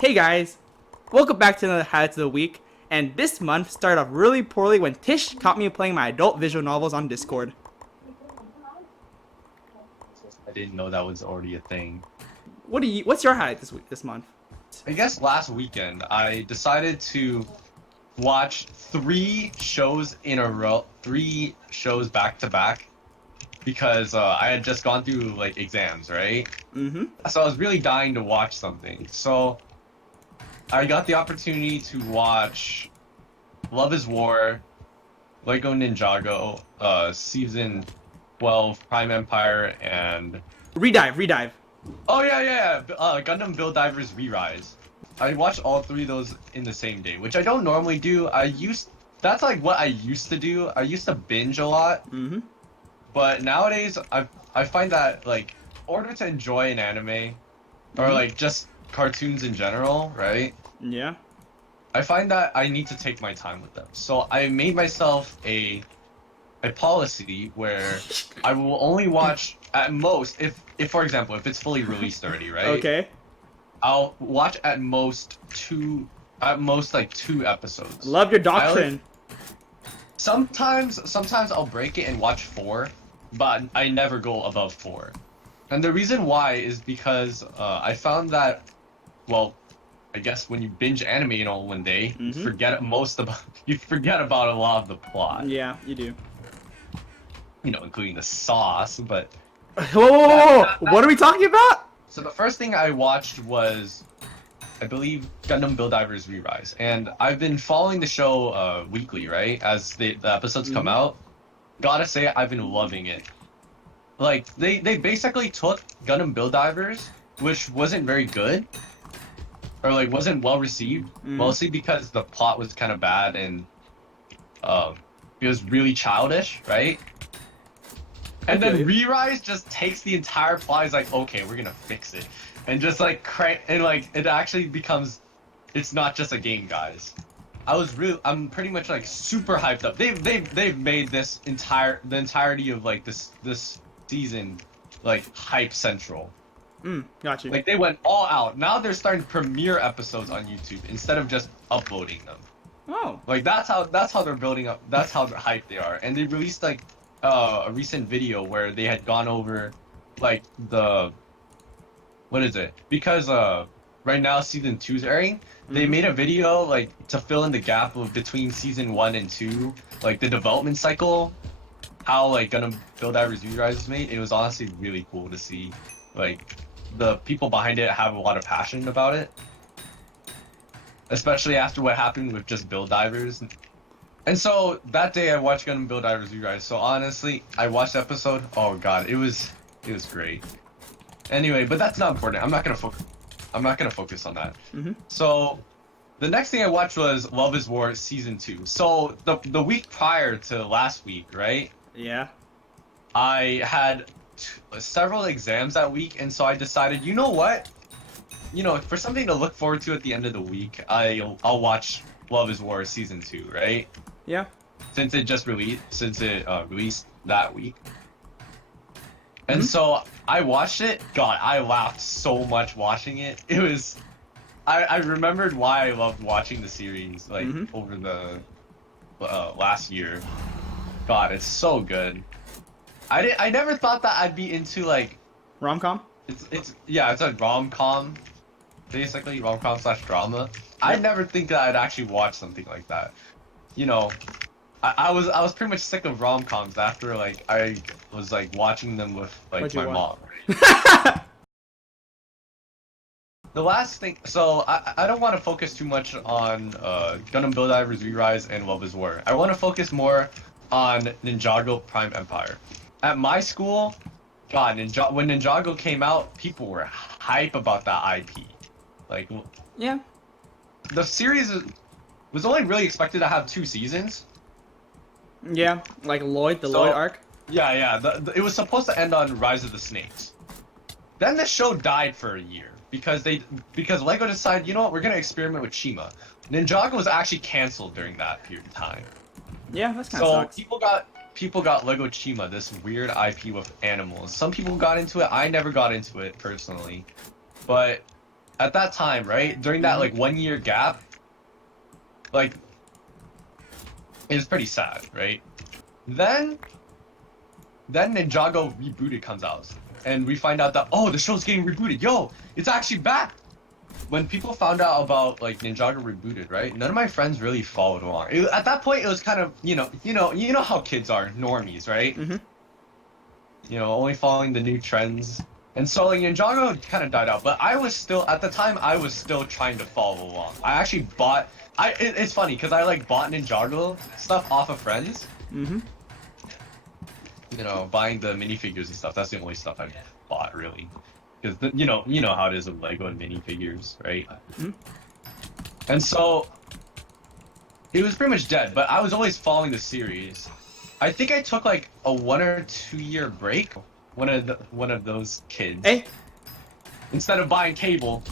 Hey guys, welcome back to another Highlights of the Week. And this month started off really poorly when Tish caught me playing my adult visual novels on Discord. I didn't know that was already a thing. What's your highlight this month? I guess last weekend I decided to watch three shows in a row, three shows back to back, because I had just gone through like exams, right? Mm-hmm. So I was really dying to watch something. So I got the opportunity to watch Love is War, Lego Ninjago, season 12, Prime Empire, and Redive. oh yeah, Gundam Build Divers Re-Rise. I watched all three of those in the same day, which I don't normally do. That's like what I used to do. I used to binge a lot, Mm-hmm. but nowadays I find that like in order to enjoy an anime or Mm-hmm. like just cartoons in general, right? Yeah. I find that I need to take my time with them. So I made myself a policy where I will only watch at most if for example if it's fully released already, right? Okay. I'll watch at most like two episodes. Love your I only doctrine. sometimes I'll break it and watch four, but I never go above four. And the reason why is because I found that, well, I guess when you binge anime in all one day, Mm-hmm. you forget about a lot of the plot, Yeah, you do. including the sauce. But Whoa! What are we talking about? so the first thing I watched was, I believe, Gundam Build Divers Re-Rise, and I've been following the show weekly, right? As the episodes come Mm-hmm. out. Gotta say, I've been loving it. Like they basically took Gundam Build Divers, which wasn't very good, or like wasn't well received, Mm-hmm. mostly because the plot was kind of bad and um it was really childish, right? I And feel then you. Re-Rise just takes the entire plot. He's like, okay, we're gonna fix it, and just like and like it actually becomes, it's not just a game, guys. I'm pretty much like super hyped up. They've made the entirety of like this season like hype central. Got you. Like they went all out. Now they're starting to premiere episodes on YouTube instead of just uploading them. Oh. Like that's how they're building up. That's how hyped they are. And they released like a recent video where they had gone over like the, what is it? Because right now season 2 is airing. They Mm-hmm. made a video like to fill in the gap of between season 1 and 2, like the development cycle, how like gonna Build Divers Re-Rise was made. It was honestly really cool to see like the people behind it have a lot of passion about it, especially after what happened with just Build Divers. And so that day I watched Gundam Build Divers Re-Rise. So honestly, I watched the episode. Oh god, it was great. Anyway, but that's not important. I'm not gonna focus on that. Mm-hmm. So the next thing I watched was Love is War season 2. So the week prior to last week, right? Yeah. I had several exams that week, and so I decided, you know what? For something to look forward to at the end of the week, I'll watch Love is War season 2, right? Yeah. Since it released that week. And Mm-hmm. so I watched it. God, I laughed so much watching it. I remembered why I loved watching the series like Mm-hmm. over the last year. God, it's so good. I never thought that I'd be into like Rom-com? it's a rom-com, basically rom-com slash drama. I Yep. never think that I'd actually watch something like that. You know, I was pretty much sick of rom-coms after like I was like watching them with like What'd you my watch? mom. The last thing, so I don't want to focus too much on Gundam Build Divers Re-Rise and Love is War. I want to focus more on Ninjago Prime Empire. At my school, God, when Ninjago came out, people were hype about that IP. Like, Yeah. the series was only really expected to have two seasons. Yeah. Like the Lloyd So, arc. yeah, it was supposed to end on Rise of the Snakes. Then the show died for a year because Lego decided, you know what, we're gonna experiment with Shima. Ninjago was actually canceled during that period of time. Yeah, that's kind of So sucks. people got Lego Chima, this weird IP with animals. Some people got into it. I never got into it personally, but at that time, right? During that like 1 year gap, like it was pretty sad, right? Then Ninjago rebooted comes out, and we find out that the show's getting rebooted. Yo, it's actually back. When people found out about like Ninjago rebooted, right? None of my friends really followed along. At that point, it was kind of you know how kids are, normies, right? Mm-hmm. Only following the new trends. And so like Ninjago kind of died out, but I was still at the time I was still trying to follow along. I actually bought. It's funny because I like bought Ninjago stuff off of friends. Mm-hmm. Buying the minifigures and stuff. That's the only stuff I bought really, because you know how it is with Lego and minifigures, right? Mm-hmm. And so it was pretty much dead. But I was always following the series. I think I took like a 1 or 2 year break. One of those kids. Hey. Instead of buying cable,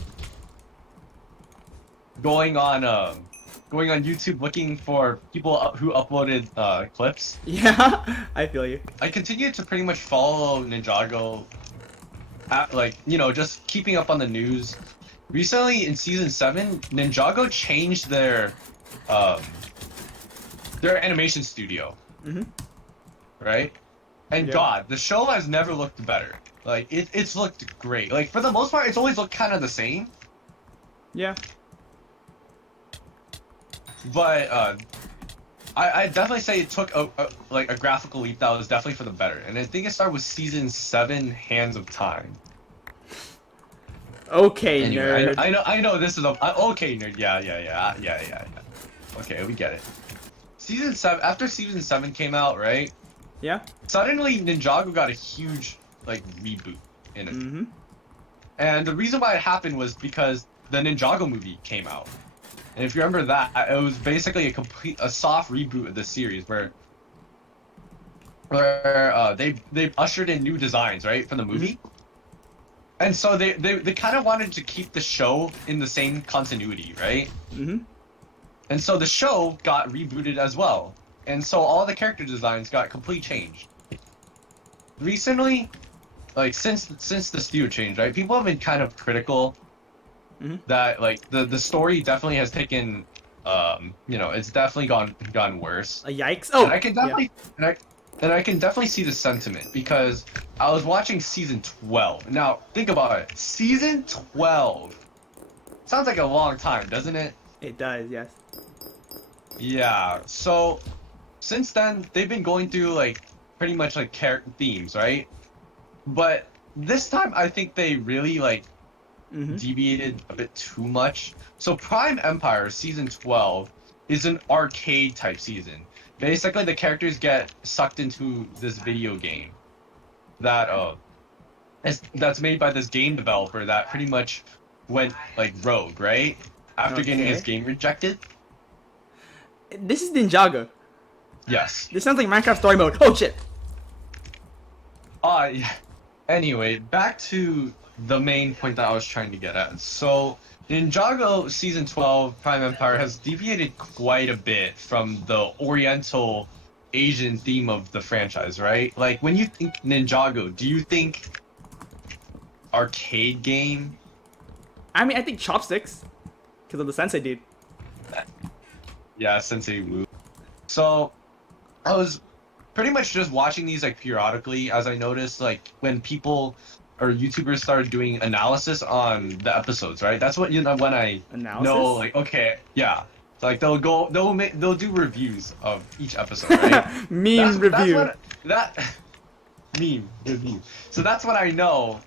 going on YouTube looking for people who uploaded clips. Yeah, I feel you. I continued to pretty much follow Ninjago, just keeping up on the news. Recently, in season 7, Ninjago changed um, their animation studio, Mm-hmm. right? And Yeah. God, the show has never looked better. Like it's looked great. Like for the most part, it's always looked kind of the same. Yeah. But I definitely say it took a graphical leap that was definitely for the better. And I think it started with season 7, Hands of Time. Okay, Anyway, nerd. I know this is okay, nerd. Yeah. Okay, we get it. Season 7, after season 7 came out, right? Yeah. Suddenly Ninjago got a huge like reboot in it. Mm-hmm. And the reason why it happened was because the Ninjago movie came out. And if you remember that, it was basically a soft reboot of the series where they ushered in new designs, right, for the movie. And so they kind of wanted to keep the show in the same continuity, right? Mm-hmm. And so the show got rebooted as well. And so all the character designs got completely changed. Recently, like since the studio change, right? People have been kind of critical that like the story definitely has taken it's definitely gone worse. A yikes. Oh. And I can definitely Yeah. and I can definitely see the sentiment because I was watching season 12. Now, think about it. Season 12. Sounds like a long time, doesn't it? It does. Yes. Yeah. So, since then they've been going through like pretty much like character themes, right? But this time I think they really like Mm-hmm. deviated a bit too much. So Prime Empire season 12 is an arcade type season. Basically the characters get sucked into this video game that that's made by this game developer that pretty much went like rogue, right? After getting his Okay. game rejected. This is Ninjago. Yes. This sounds like Minecraft story mode. Oh shit. Yeah. Anyway, back to the main point that I was trying to get at. So, Ninjago Season 12 Prime Empire has deviated quite a bit from the Oriental Asian theme of the franchise, right? Like, when you think Ninjago, do you think arcade game? I mean, I think chopsticks, because of the sensei dude. Yeah, Sensei Wu. So, I was pretty much just watching these like periodically as I noticed like when people or YouTubers started doing analysis on the episodes, right? That's what when I Analysis? know like okay, yeah. So, like they'll do reviews of each episode, right? Meme review. That meme review. So that's when I know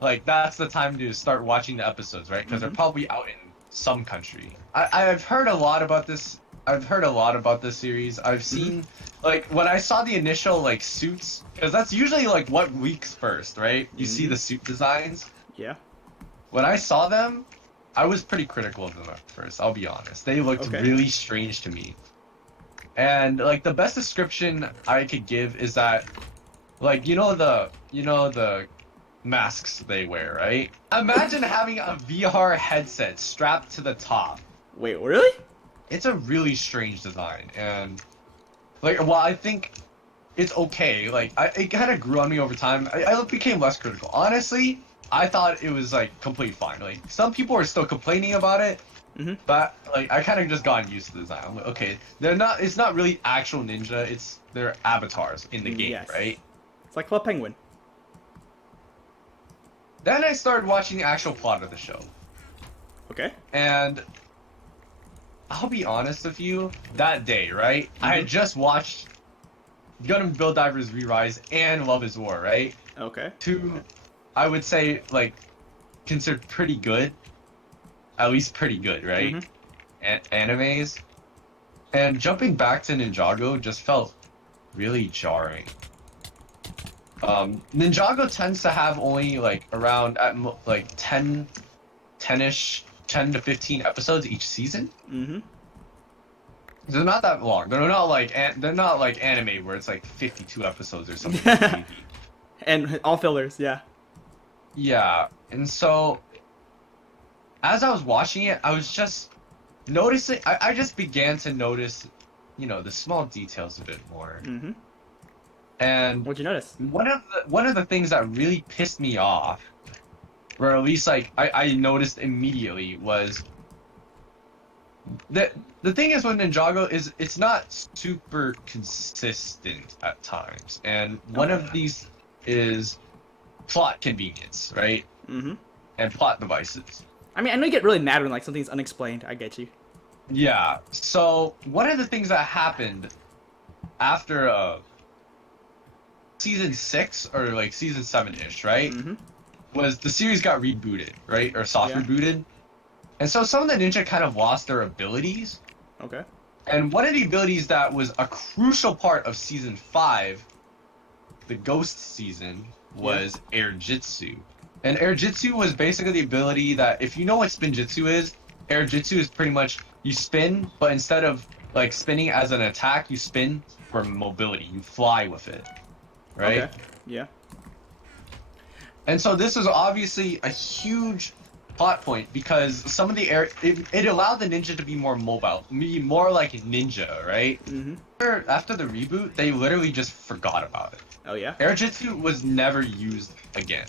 like that's the time to start watching the episodes, right? Because they're probably out in some country. I've heard a lot about this. I've heard a lot about this series. I've seen, like, when I saw the initial, like, suits, because that's usually, like, what leaks first, right? You see the suit designs. Yeah. When I saw them, I was pretty critical of them at first, I'll be honest. They looked really strange to me. And, like, the best description I could give is that, like, the masks they wear, right? Imagine having a VR headset strapped to the top. Wait, really? It's a really strange design, and like, well, I think it's okay. Like, it kind of grew on me over time. I became less critical. Honestly, I thought it was like completely fine. Like some people are still complaining about it, Mm-hmm. but like I kind of just gotten used to the design. I'm like, okay, they're not. It's not really actual ninja. It's their avatars in the game, Yes. right? It's like Club Penguin. Then I started watching the actual plot of the show, Okay. and I'll be honest with you. That day, right? I Mm-hmm. had just watched Gundam Build Divers Re-Rise and Love Is War, right? Okay. Two, I would say like considered pretty good, at least pretty good, right? Mm-hmm. Animes. And jumping back to Ninjago just felt really jarring. Ninjago tends to have only like around like 10-ish, 10 to 15 episodes each season. Mm-hmm. They're not that long. They're not like anime where it's like 52 episodes or something crazy. And all fillers, yeah. Yeah, and so as I was watching it, I was just noticing. I just began to notice, the small details a bit more. Mm-hmm. And What'd you notice? one of the things that really pissed me off, or at least like I noticed immediately, was that the thing is with Ninjago is it's not super consistent at times, and one Okay. of these is plot convenience, right? Mm-hmm. And plot devices. I mean, I know you get really mad when like something's unexplained. I get you. Yeah. So one of the things that happened after season 6 or like season 7-ish, right? Mm-hmm. Was the series got rebooted, right? Or soft Yeah. rebooted. And so some of the ninja kind of lost their abilities. Okay. And one of the abilities that was a crucial part of season 5, the ghost season, Yeah. was air jitsu. And air jitsu was basically the ability that, if you know what spin jitsu is, air jitsu is pretty much you spin, but instead of like spinning as an attack, you spin for mobility. You fly with it, right? Okay. Yeah. And so this was obviously a huge plot point because some of the it allowed the ninja to be more mobile, be more like ninja, right? Mm-hmm. After the reboot, they literally just forgot about it. Oh yeah. Air Jitsu was never used again.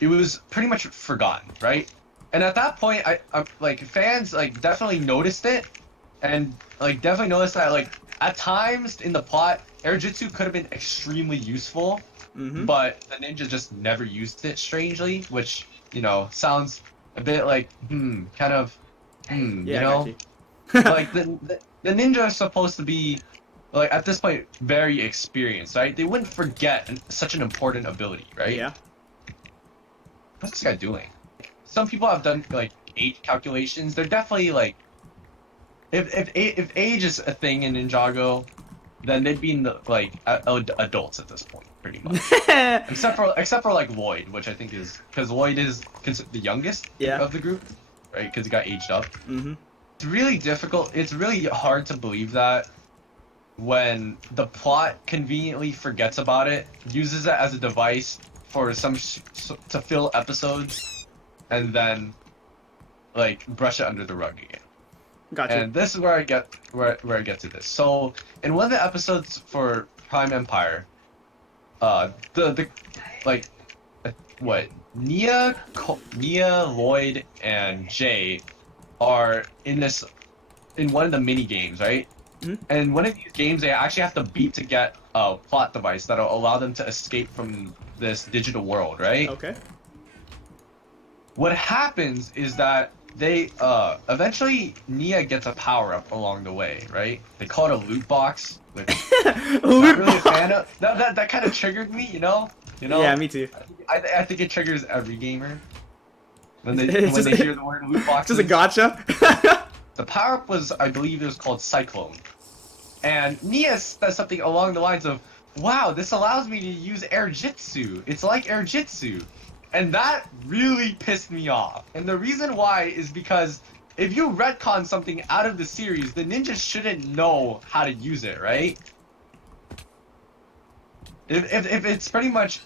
It was pretty much forgotten, right? And at that point, I like fans like definitely noticed it, and like definitely noticed that like at times in the plot, Air Jitsu could have been extremely useful, Mm-hmm. but the ninja just never used it strangely, which sounds a bit like kind of Yeah, I got you. like the ninja is supposed to be like at this point very experienced, right? They wouldn't forget such an important ability, right? Yeah. What's this guy doing? Some people have done like age calculations. They're definitely like if age is a thing in Ninjago, then they'd be in like adults at this point, pretty much. Except for like Lloyd, which I think is because Lloyd is the youngest Yeah. of the group, right? Because he got aged up. Mm-hmm. It's really difficult. It's really hard to believe that when the plot conveniently forgets about it, uses it as a device for to fill episodes, and then like brush it under the rug again. Got you. And this is where I get to this. So in one of the episodes for Prime Empire, the like what Nia, Lloyd, and Jay are in one of the mini games, right? Mhm. And one of these games they actually have to beat to get a plot device that'll allow them to escape from this digital world, right? Okay. What happens is that they eventually Nia gets a power up along the way, right? They call it a loot box, which I'm not really a fan of. That kind of triggered me, you know? Yeah, me too. I think it triggers every gamer when It's they hear the word loot box. Just a gotcha. The power up was, I believe, it was called Cyclone, and Nia says something along the lines of, "Wow, this allows me to use air jitsu. It's like air jitsu." And that really pissed me off. And the reason why is because if you retcon something out of the series, the ninjas shouldn't know how to use it, right? If it's pretty much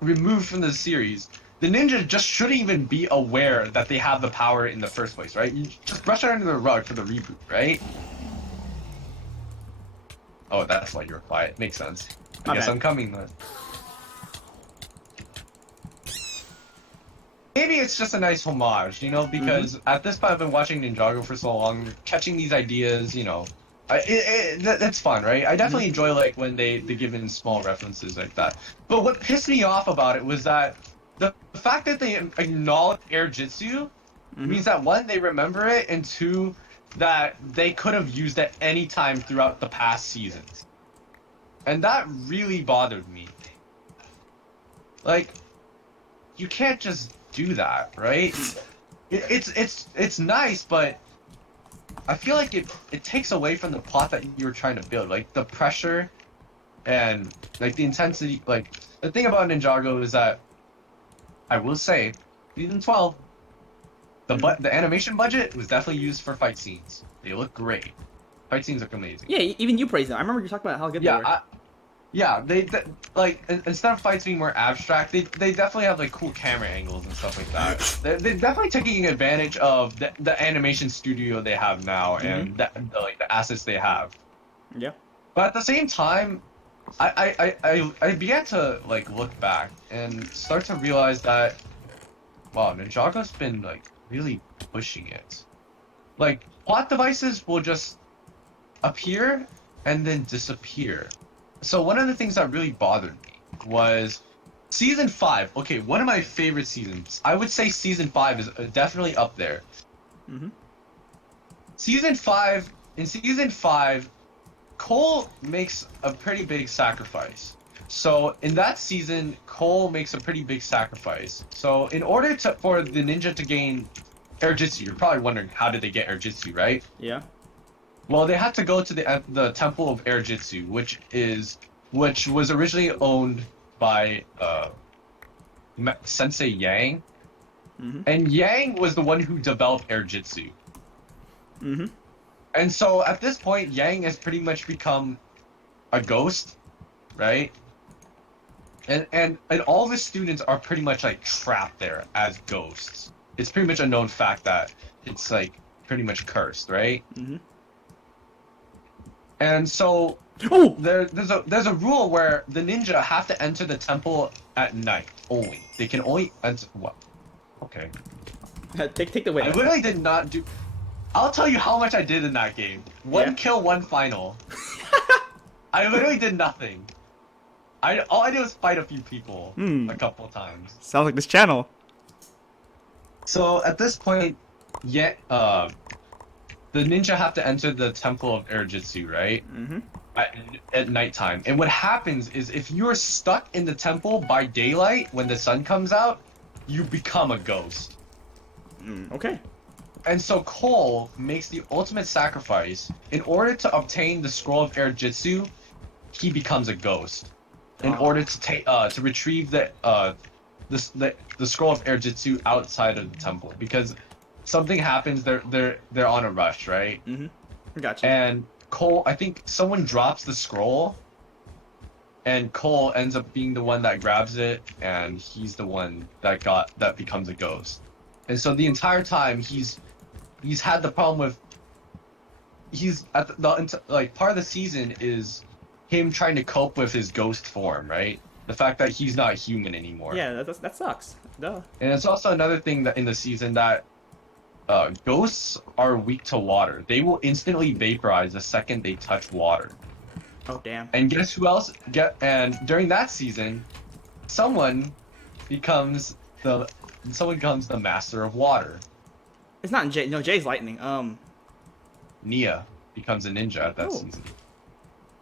removed from the series, the ninja just shouldn't even be aware that they have the power in the first place, right? You just brush it under the rug for the reboot, right? Oh, that's why you're quiet. Makes sense. I guess I'm coming then. maybe it's just a nice homage, you know, because at this point I've been watching Ninjago for so long, catching these ideas, you know, that's fun, right? I definitely enjoy like when they give in small references like that. But what pissed me off about it was that the fact that they acknowledge Air Jitsu means that one, they remember it, and two, that they could have used it any time throughout the past seasons. And that really bothered me. Like, you can't just do that, right? It's nice, but I feel like it takes away from the plot that you were trying to build, like the pressure and like the intensity. Like the thing about Ninjago is that I will say, season 12, the animation budget was definitely used for fight scenes. They look great. Fight scenes look amazing. Yeah, even you praised them. I remember you talking about how good they Yeah, were. yeah, like instead of fights being more abstract, they definitely have like cool camera angles and stuff like that. They're definitely taking advantage of the animation studio they have now and like the assets they have. Yeah. But at the same time, I began to like look back and start to realize that wow, Ninjago's been like really pushing it. Like plot devices will just appear and then disappear. So one of the things that really bothered me was season 5. Okay, one of my favorite seasons. I would say season 5 is definitely up there. Season 5, in season 5, Cole makes a pretty big sacrifice. So in that season, Cole makes a pretty big sacrifice. So in order for the ninja to gain Erjitsu, you're probably wondering how did they get Erjitsu, right? Yeah. Well, they had to go to the Temple of Erjitsu, which was originally owned by Sensei Yang, and Yang was the one who developed Erjitsu. And so at this point, Yang has pretty much become a ghost, right? And all the students are pretty much like trapped there as ghosts. It's pretty much a known fact that it's like pretty much cursed, right? And so Oh! there's a rule where the ninja have to enter the temple at night only. They can only enter what? Okay. take the win. I literally did not do. I'll tell you how much I did in that game. One kill, one final. I literally did nothing. All I did was fight a few people a couple times. Sounds like this channel. So at this point, the ninja have to enter the temple of Erjitsu, right? At nighttime. And what happens is if you're stuck in the temple by daylight when the sun comes out, you become a ghost. Okay. And so Cole makes the ultimate sacrifice. In order to obtain the scroll of Erjitsu, he becomes a ghost. In order to retrieve the scroll of Erjitsu outside of the temple, because something happens, they're on a rush, right? Gotcha. And Cole, I think someone drops the scroll, and Cole ends up being the one that grabs it, and he's the one that becomes a ghost. And so the entire time he's had the problem with like part of the season is him trying to cope with his ghost form, right? The fact that he's not human anymore. Yeah, that sucks. Duh. And it's also another thing that in the season that ghosts are weak to water. They will instantly vaporize the second they touch water. Oh damn. And guess who else? And during that season, someone becomes the master of water. It's not Jay. No, Jay's lightning. Nia becomes a ninja at that season.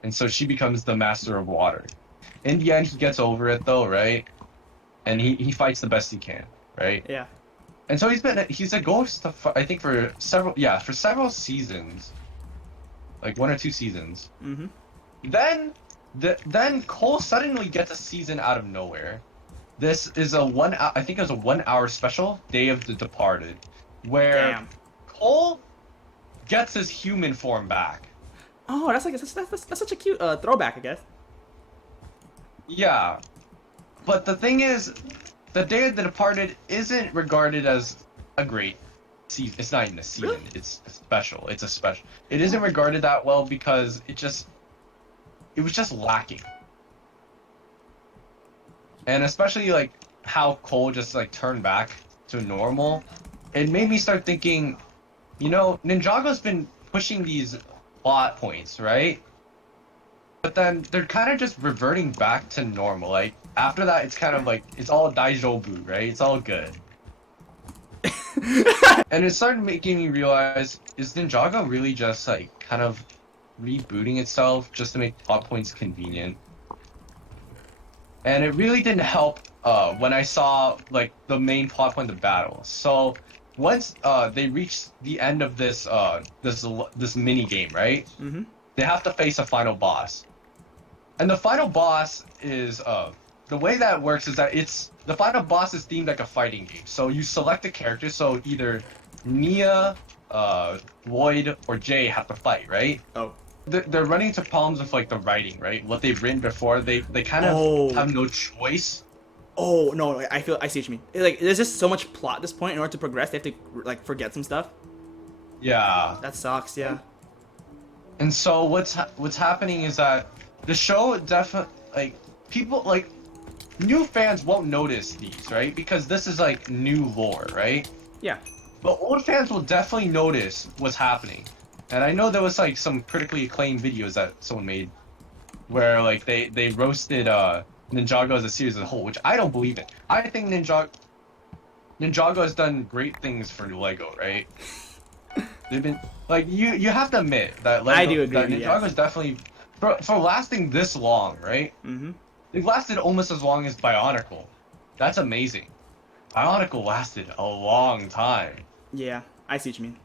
And so she becomes the master of water. In the end, he gets over it though, right? And he fights the best he can, right? Yeah. And so he's a ghost, I think for several seasons, like 1 or 2 seasons. Then Cole suddenly gets a season out of nowhere. This is I think it was a 1-hour special, Day of the Departed, where Cole gets his human form back. Oh, that's such a cute throwback, I guess. Yeah, but the thing is, the Day of the Departed isn't regarded as a great season. It's not even a season. Really? It's special. It's a special. It isn't regarded that well because it was just lacking. And especially like how Cole just like turned back to normal, it made me start thinking, you know, Ninjago's been pushing these plot points, right? But then they're kind of just reverting back to normal. Like after that, it's kind of like it's all daijobu, right? It's all good. And it started making me realize, is Ninjago really just like kind of rebooting itself just to make plot points convenient? And it really didn't help when I saw like the main plot point of the battle. So once they reach the end of this mini game, right? Mm-hmm. They have to face a final boss. And the final boss is the way that works is that it's the final boss is themed like a fighting game. So you select a character, so either Nia, Lloyd, or Jay have to fight, right? Oh. They're running into problems with like the writing, right? What they've written before, they kind of Oh. have no choice. Oh no, I see what you mean. Like there's just so much plot at this point. In order to progress, they have to like forget some stuff. Yeah. That sucks. Yeah. And so what's happening is that the show definitely like people like new fans won't notice these, right? Because this is like new lore, right? Yeah. But old fans will definitely notice what's happening. And I know there was like some critically acclaimed videos that someone made where like they roasted Ninjago as a series as a whole, which I don't believe in. I think Ninjago has done great things for Lego, right? They've been like you have to admit that Lego I do agree, that Ninjago is definitely for lasting this long, right? Mm-hmm. They've lasted almost as long as Bionicle. That's amazing. Bionicle lasted a long time. Yeah. I see what you mean.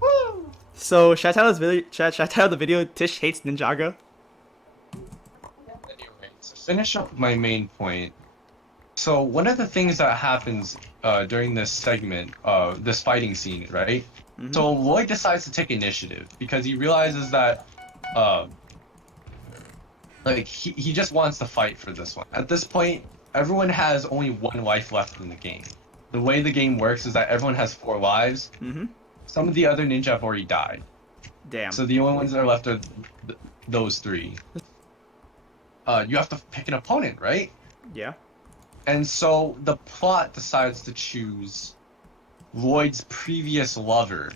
Woo! So should I title this video? Should I title the video "Tish Hates Ninjago"? Anyway, to finish up my main point. So one of the things that happens during this segment, this fighting scene, right? Mm-hmm. So Lloyd decides to take initiative because he realizes that, like he just wants to fight for this one. At this point, everyone has only one life left in the game. The way the game works is that everyone has 4 lives. Mm-hmm. Some of the other ninja have already died. Damn. So the only ones that are left are those 3. You have to pick an opponent, right? Yeah. And so the plot decides to choose Lloyd's previous lover.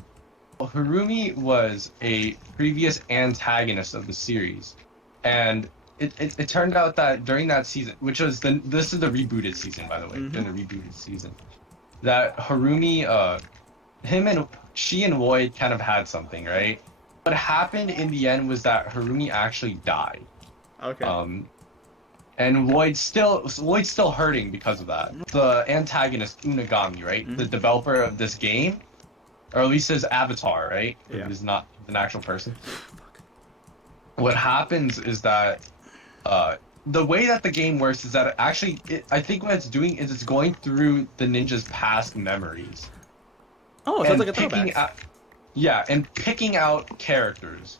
Harumi was a previous antagonist of the series, and it turned out that during that season, which was this is the rebooted season, by the way, Mhm. in the rebooted season, that Harumi, she and Lloyd kind of had something, right? What happened in the end was that Harumi actually died. Okay. And Lloyd's still hurting because of that. The antagonist Unagami, right? Mhm. The developer of this game, or at least his avatar, right? Yeah. Who's not an actual person. What happens is that the way that the game works is that I think what it's doing is it's going through the ninja's past memories. Oh, so it's like a throwback. And picking out characters.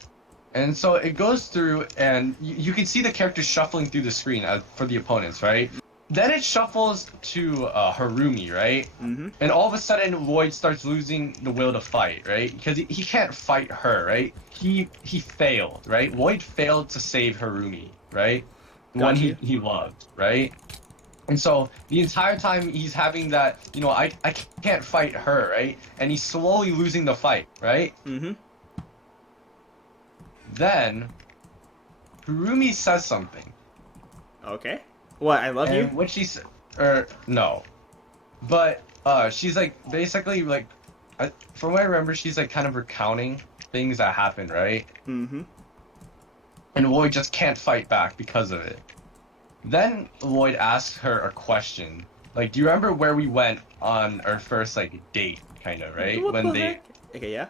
And so it goes through, and you can see the characters shuffling through the screen for the opponents, right? Then it shuffles to Harumi, right? Mm-hmm. And all of a sudden, Lloyd starts losing the will to fight, right? Because he can't fight her, right? He failed, right? Lloyd failed to save Harumi, right? The one Got you. he loved, right? And so the entire time he's having that, you know, I can't fight her, right? And he's slowly losing the fight, right? Mm-hmm. Then Harumi says something. Okay. What? I love you. And what she said, or no, but she's like basically like, from what I remember, she's like kind of recounting things that happened, right? Mm-hmm. And Lloyd just can't fight back because of it. Then Lloyd asks her a question, like, do you remember where we went on our first like date, kind of, right? What When the they heck? Okay. Yeah.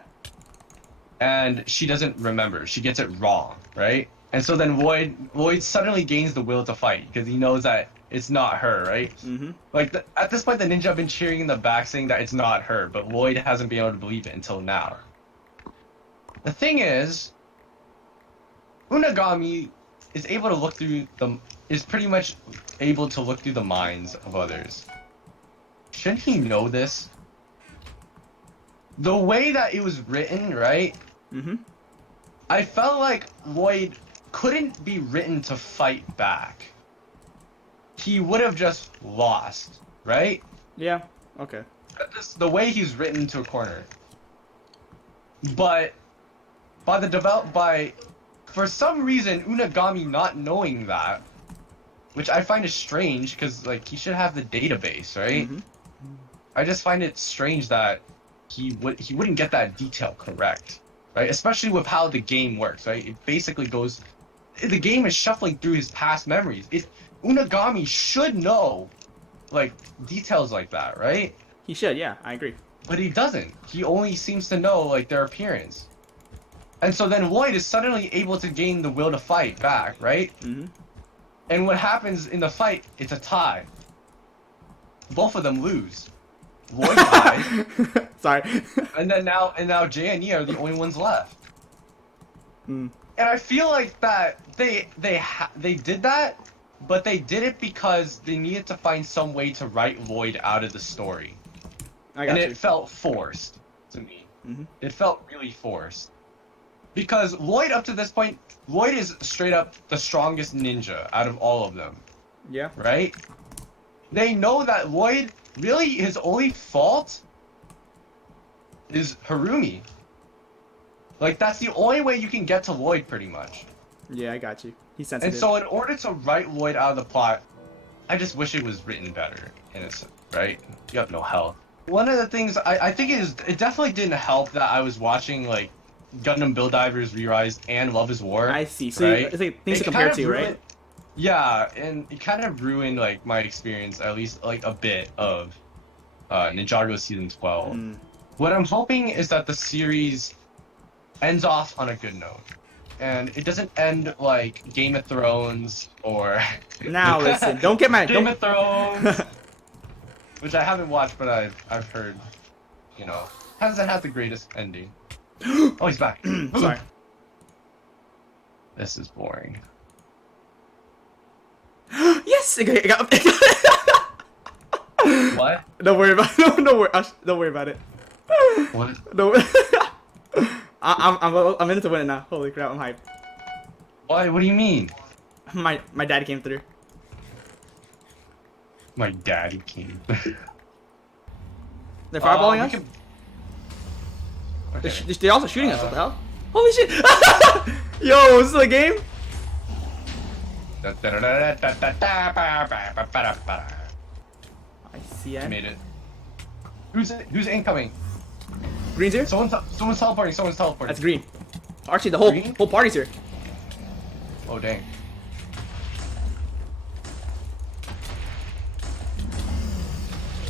and she doesn't remember. She gets it wrong, right? And so then Lloyd suddenly gains the will to fight because he knows that it's not her, right? Mm-hmm. Like at this point, the ninja have been cheering in the back saying that it's not her, but Lloyd hasn't been able to believe it until now. The thing is, Unagami is able to look through is pretty much able to look through the minds of others. Shouldn't he know this? The way that it was written, right? Mm-hmm. I felt like Lloyd couldn't be written to fight back. He would have just lost. right? Yeah. Okay. Just the way he's written to a corner. But by for some reason Unagami not knowing that, which I find is strange because like he should have the database, right? Mm-hmm. I just find it strange that he wouldn't get that detail correct, right? Especially with how the game works, right? It basically goes, the game is shuffling through his past memories. Unagami should know like details like that, right? He should. Yeah, I agree. But he doesn't. He only seems to know like their appearance. And so then Lloyd is suddenly able to gain the will to fight back, right? Mm-hmm. And what happens in the fight? It's a tie. Both of them lose. Lloyd dies, Sorry. and now Jay and E are the only ones left. Mm. And I feel like that they did that, but they did it because they needed to find some way to write Lloyd out of the story. I got And you. it felt forced to me. Mm-hmm. It felt really forced. Because Lloyd, up to this point, Lloyd is straight up the strongest ninja out of all of them, Yeah. right? They know that Lloyd, really, his only fault is Harumi. Like, that's the only way you can get to Lloyd, pretty much. Yeah, I got you. He's And sensitive. so, in order to write Lloyd out of the plot, I just wish it was written better, innocent, right? You have no health. One of the things I think it definitely didn't help that I was watching, like, Gundam Build Divers Re-Rise and Love is War. I see. So right? it's like things to It compare kind of to, right? ruined- Yeah, and it kind of ruined like my experience, at least like a bit of Ninjago season 12. Mm. What I'm hoping is that the series ends off on a good note, and it doesn't end like Game of Thrones or Now listen, don't get mad. Game Don't... of Thrones, which I haven't watched, but I've heard, hasn't had the greatest ending. Oh, he's back. Sorry. This is boring. Yes. I got... What? Don't worry about. Don't worry. Don't worry about it. What? No. I'm in it to win it now. Holy crap! I'm hyped. Why? What do you mean? My dad came through. My daddy came. They're fireballing we us. can- Okay. They're also shooting us. What the hell? Holy shit! Yo, is this a game? I see I it. made it. Who's incoming? Green's here. Someone's teleporting. Someone's teleporting. That's green. Actually, the whole Green? whole party's here. Oh dang.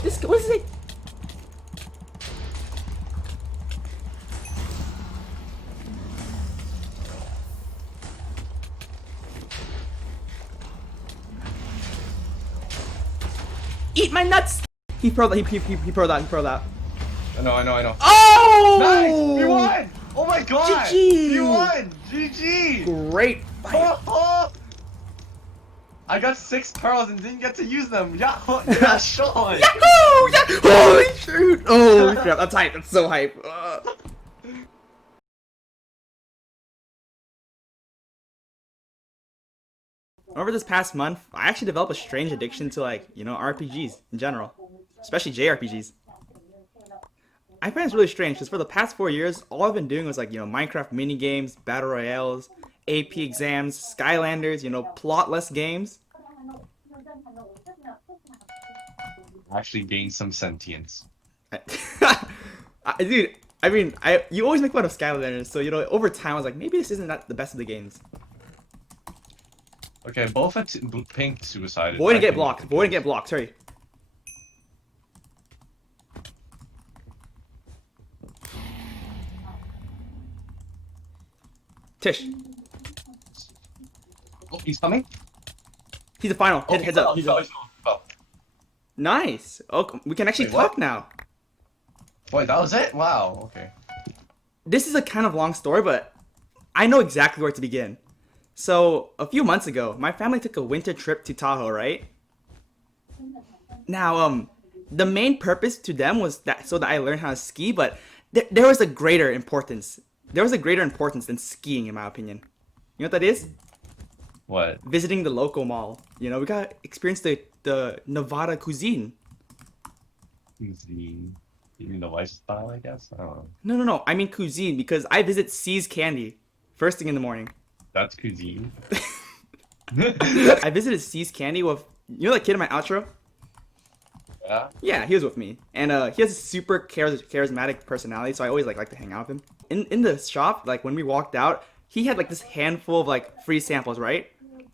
This what is it? Eat my nuts! He pro'd that. He pro'd that. He pro'd that. I know. Oh! Nice! We won! Oh my god! GG! We won! GG! Great fight. Oh. I got 6 pearls and didn't get to use them. Yeah, sure. Yahoo! Yahoo! Holy shoot! Oh crap! That's hype. That's so hype. Over this past month, I actually developed a strange addiction to RPGs in general, especially JRPGs. I find it's really strange because for the past 4 years, all I've been doing was Minecraft mini games, battle royales, AP exams, Skylanders, plotless games. Actually gained some sentience. Dude, you always make fun of Skylanders, so over time I was like, maybe this isn't the best of the games. Okay, both pink suicided. Void and get blocked. Void and get blocked. Hurry. Tish. Oh, he's coming? He's the final. Oh, Heads up. he fell. Nice. Oh, we can actually Wait, talk what? now. Wait, that was it? Wow, okay. This is a kind of long story, but I know exactly where to begin. So, a few months ago, my family took a winter trip to Tahoe, right? Now, the main purpose to them was so that I learned how to ski, but there was a greater importance. There was a greater importance than skiing, in my opinion. You know what that is? What? Visiting the local mall. We got to experience the Nevada cuisine. Cuisine. You mean the lifestyle, I guess? I don't know. No. I mean cuisine because I visit C's Candy first thing in the morning. That's cuisine. I visited C's Candy with that kid in my outro. Yeah. Yeah, he was with me, and he has a super charismatic personality, so I always like to hang out with him. In the shop, like when we walked out, he had like this handful of like free samples, right?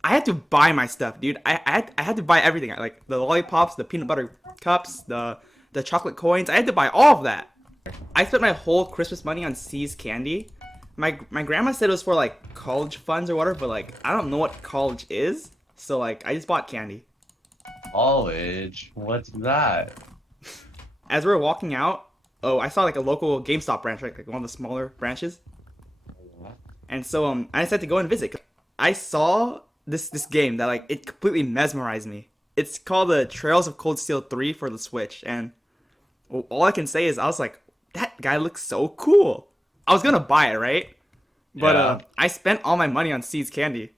I had to buy my stuff, dude. I had to buy everything, like the lollipops, the peanut butter cups, the chocolate coins. I had to buy all of that. I spent my whole Christmas money on C's Candy. My grandma said it was for like college funds or whatever, but like I don't know what college is, so like I just bought candy. College? What's that? As we were walking out, oh, I saw like a local GameStop branch, right? Like one of the smaller branches. And so I decided to go and visit. I saw this game that like it completely mesmerized me. It's called the Trails of Cold Steel 3 for the Switch, and all I can say is I was like, that guy looks so cool. I was gonna buy it, right? But Yeah. I spent all my money on Seeds Candy.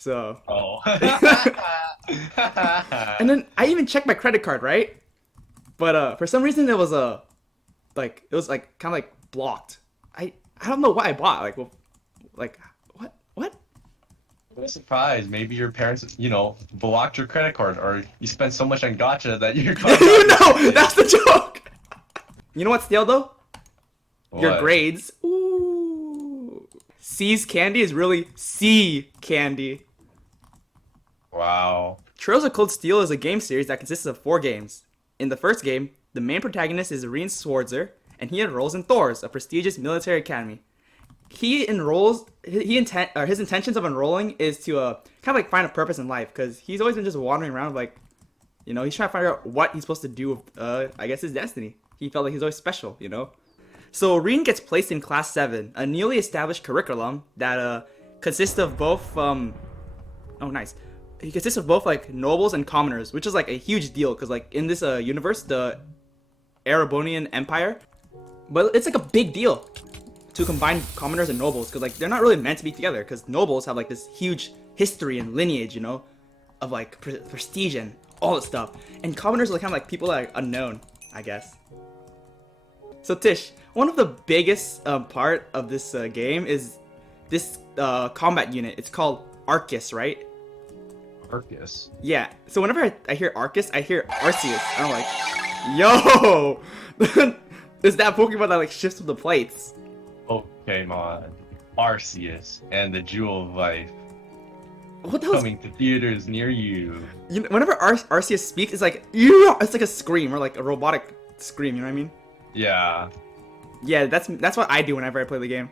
So Oh. and then I even checked my credit card, right? But for some reason it was it was like kind of like blocked. I don't know why I bought like what? I'm surprised. Maybe your parents, blocked your credit card, or you spent so much on gotcha that your card You got know deleted. that's the joke. You know what's stale though? Your What? grades. Ooh. C's Candy is really C Candy. Wow. Trails of Cold Steel is a game series that consists of 4 games. In the first game, the main protagonist is Reen Swardzer, and he enrolls in Thor's, a prestigious military academy. His intentions of enrolling is to kind of like find a purpose in life, because he's always been just wandering around like, he's trying to figure out what he's supposed to do with, I guess, his destiny. He felt like he's always special. So Reen gets placed in Class 7, a newly established curriculum that consists of both, oh nice. He consists of both like nobles and commoners, which is like a huge deal because like in this universe, the Erebonian Empire, but it's like a big deal to combine commoners and nobles because like they're not really meant to be together because nobles have like this huge history and lineage, of like prestige and all that stuff, and commoners are kind of like people that are unknown, I guess. So Tish, one of the biggest part of this game is this combat unit. It's called Arcus, right? Arcus. Yeah, so whenever I hear Arcus, I hear Arceus. And I'm like, yo! Is that Pokemon that like shifts with the plates? Pokemon. Arceus and the Jewel of Life. What the hell? Coming to theaters near you. Whenever Arceus speaks, it's like, it's like a scream or like a robotic scream, you know what I mean? Yeah. Yeah, that's what I do whenever I play the game.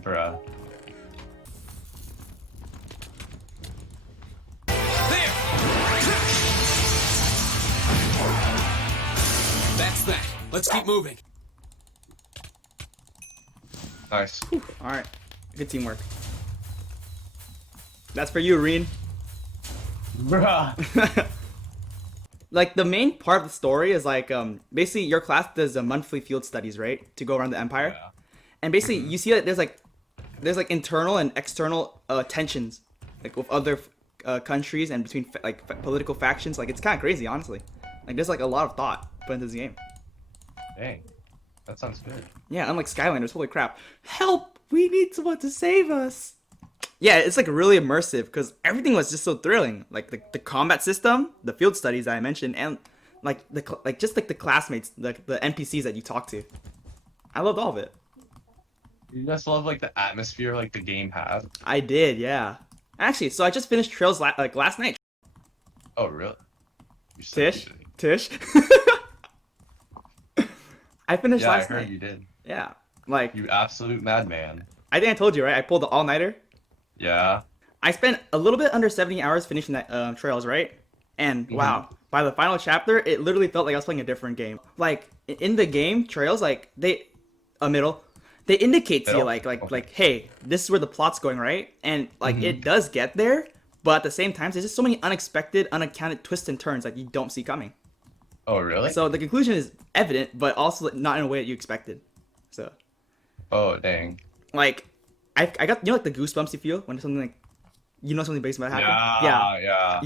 Bruh. That's that. Let's keep moving. Nice. Alright, good teamwork. That's for you, Reen. Bruh. Like the main part of the story is like basically your class does a monthly field studies, right, to go around the empire. Yeah. And basically you see that there's like internal and external tensions like with other countries and between political factions. Like it's kind of crazy, honestly. Like there's like a lot of thought put into this game. Dang. That sounds good. Yeah, unlike Skylanders, holy crap. Help! We need someone to save us! Yeah, it's like really immersive because everything was just so thrilling. Like the combat system, the field studies that I mentioned, and like the classmates, the NPCs that you talk to. I loved all of it. You just love like the atmosphere like the game had. I did, yeah. Actually, so I just finished Trails last night. Oh really? You said Tish? you did. Tish? I finished Yeah, I last heard night. you did. Yeah. Like, You absolute madman. I think I told you, right? I pulled the all-nighter. Yeah. I spent a little bit under 70 hours finishing that Trails, right? And wow, by the final chapter, it literally felt like I was playing a different game. Like in the game, Trails, like they indicate to you Middle? like hey, this is where the plot's going, right? And like it does get there, but at the same time, there's just so many unexpected, unaccounted twists and turns that you don't see coming. Oh really? So the conclusion is evident, but also not in a way that you expected. So Oh dang. like I got like the goosebumps you feel when something like something based about happen. Yeah.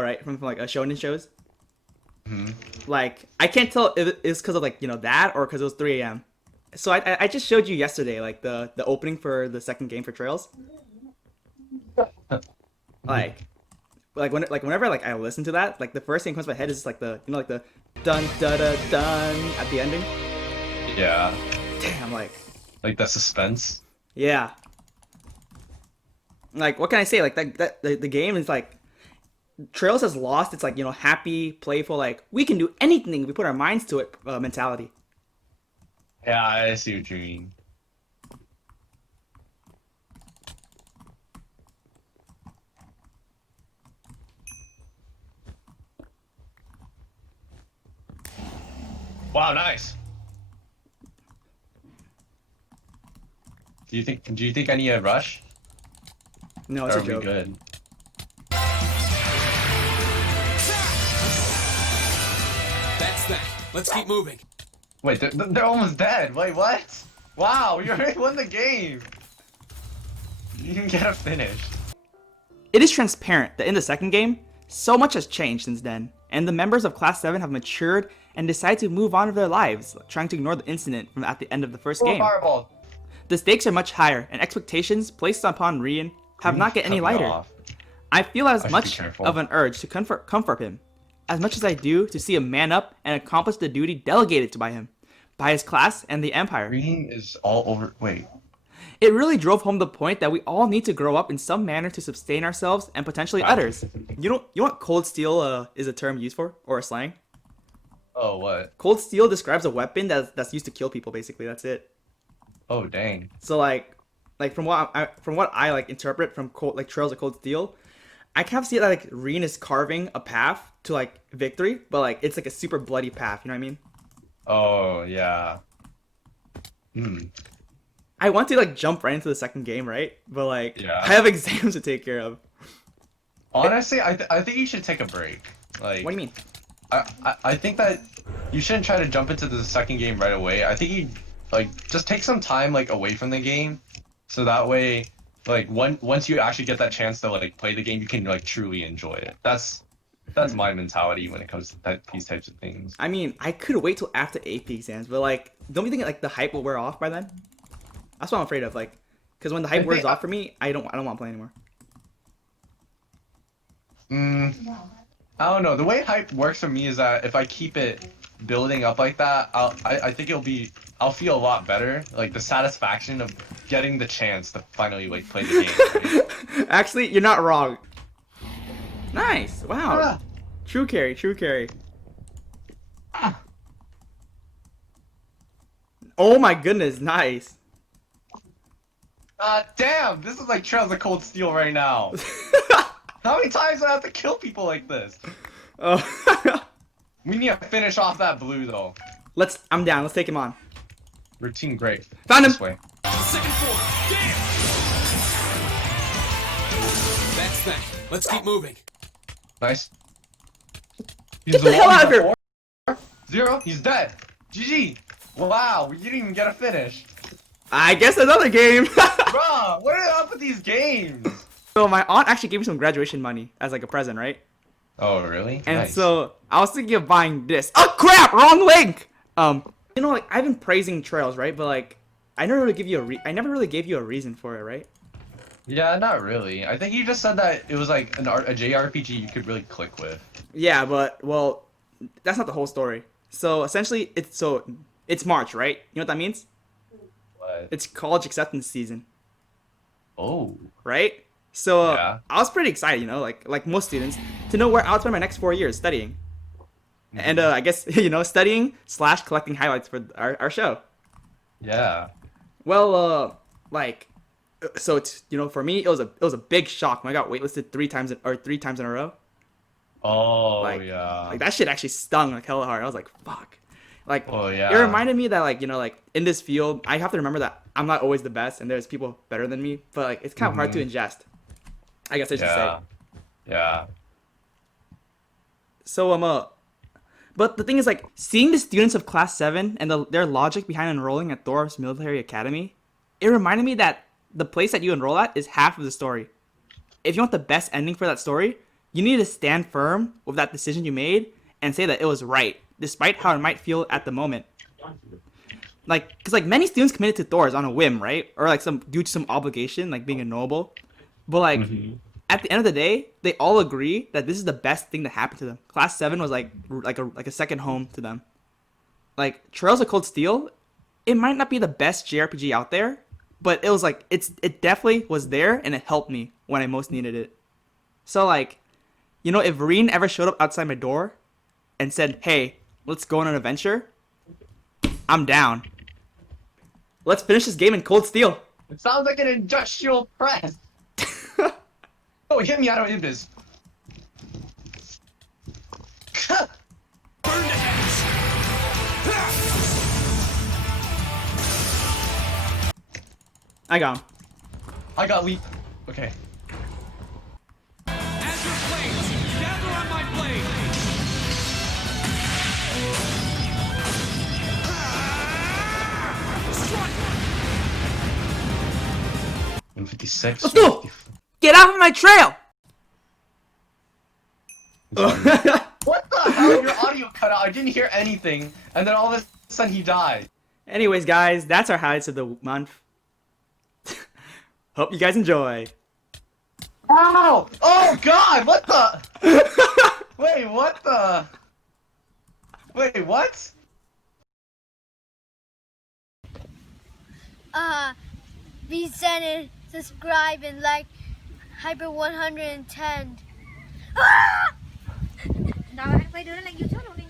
Right, from like shonen shows. Like, I can't tell if it's because of, like, that or because it was 3 a.m. So I just showed you yesterday, like, the opening for the second game for Trails. Like, whenever, like, I listen to that, like, the first thing that comes to my head is just, like, like, the dun da da dun at the ending. Yeah. Damn, like, Like the suspense. yeah. Like, what can I say? Like, the game is, like, Trails has lost its, like, happy, playful, like, we can do anything if we put our minds to it mentality. Yeah, I see what you mean. Wow, nice. Do you think I need a rush? No, Or it's are a we joke. good? That's that. Let's keep moving. Wait, they're almost dead. Wait, what? Wow, you already won the game. You didn't get a finish. It is transparent that in the second game, so much has changed since then, and the members of Class 7 have matured and decided to move on with their lives, trying to ignore the incident from at the end of the first game. Fireball. The stakes are much higher, and expectations placed upon Rian have not get any Cut me lighter. off. I feel as I should be much careful. of an urge to comfort him, as much as I do to see him man up and accomplish the duty delegated to by him, by his class and the Empire. Green is all over. Wait. It really drove home the point that we all need to grow up in some manner to sustain ourselves and potentially others. You know what cold steel is a term used for, or a slang? Oh, what? Cold steel describes a weapon that's used to kill people. Basically, that's it. Oh, dang. So like from what I like interpret from Trails of Cold Steel, I kind of see it like Reen is carving a path to like victory, but like it's like a super bloody path. You know what I mean? Oh, yeah. Hmm. I want to like jump right into the second game, right? But like Yeah. I have exams to take care of. Honestly, I think you should take a break. Like, What do you mean? I think that you shouldn't try to jump into the second game right away. I think you like just take some time like away from the game, so that way, like once you actually get that chance to like play the game, you can like truly enjoy it. That's my mentality when it comes to these types of things. I mean, I could wait till after AP exams, but like, don't you think like the hype will wear off by then? That's what I'm afraid of. Like, because when the hype wears off for me, I don't want to play anymore. I don't know. The way hype works for me is that if I keep it building up like that, I think I'll feel a lot better. Like the satisfaction of getting the chance to finally like play the game. Right? Actually, you're not wrong. Nice. Wow. Ah. True carry. True carry. Oh my goodness. Nice. Damn! This is like Trails of Cold Steel right now. How many times do I have to kill people like this? Oh. We need to finish off that blue though. I'm down. Let's take him on. Routine great. Found him. This way. Second floor. Damn! That's that. Let's keep moving. Nice. Get the hell out of here! 0. He's dead. GG. Wow, you didn't even get a finish. I guess another game. Bruh, what are up with these games? So my aunt actually gave me some graduation money as like a present, right? Oh, really? And Nice. so I was thinking of buying this. Oh crap! Wrong link. Like I've been praising Trails, right? But like, I never really gave you a reason for it, right? Yeah, not really. I think you just said that it was like a JRPG you could really click with. Yeah, but well, that's not the whole story. So essentially, it's March, right? You know what that means? But It's college acceptance season, oh, right? So Yeah. I was pretty excited, like most students, to know where I'll spend my next 4 years studying. And I guess studying / collecting highlights for our show. yeah. Well, so it's for me it was a big shock when I got waitlisted 3 times in a row. Oh, Like, yeah. Like that shit actually stung like hella hard. I was like, fuck. Like, Oh, yeah. it reminded me that like in this field, I have to remember that I'm not always the best, and there's people better than me. But like, it's kind of hard to ingest. I guess I should say. Yeah. Yeah. So but the thing is like seeing the students of Class 7 and their logic behind enrolling at Thor's Military Academy, it reminded me that the place that you enroll at is half of the story. If you want the best ending for that story, you need to stand firm with that decision you made and say that it was right, despite how it might feel at the moment. Like, because like many students committed to Thor's on a whim, right? Or like some due to some obligation, like being a noble. But like at the end of the day, they all agree that this is the best thing that happened to them. Class 7 was like a second home to them. Like Trails of Cold Steel, it might not be the best JRPG out there, but it was like it definitely was there and it helped me when I most needed it. So like, you know, if Vereen ever showed up outside my door and said, "Hey, let's go on an adventure," I'm down. Let's finish this game in Cold Steel. It sounds like an industrial press. Oh, hit me out of Ibis. Burn to ash. I got him. I got leap. Okay. As your flames gather on my blade. 156. Let's go! Get off of my trail! What the hell? Your audio cut out. I didn't hear anything, and then all of a sudden he died. Anyways, guys, that's our highlights of the month. Hope you guys enjoy. Ow! Oh God! What the? Wait, what the? Wait, what? Be send, subscribe, and like Hyper 110. Ah! Đó, quay đứa nó lên YouTube luôn đi.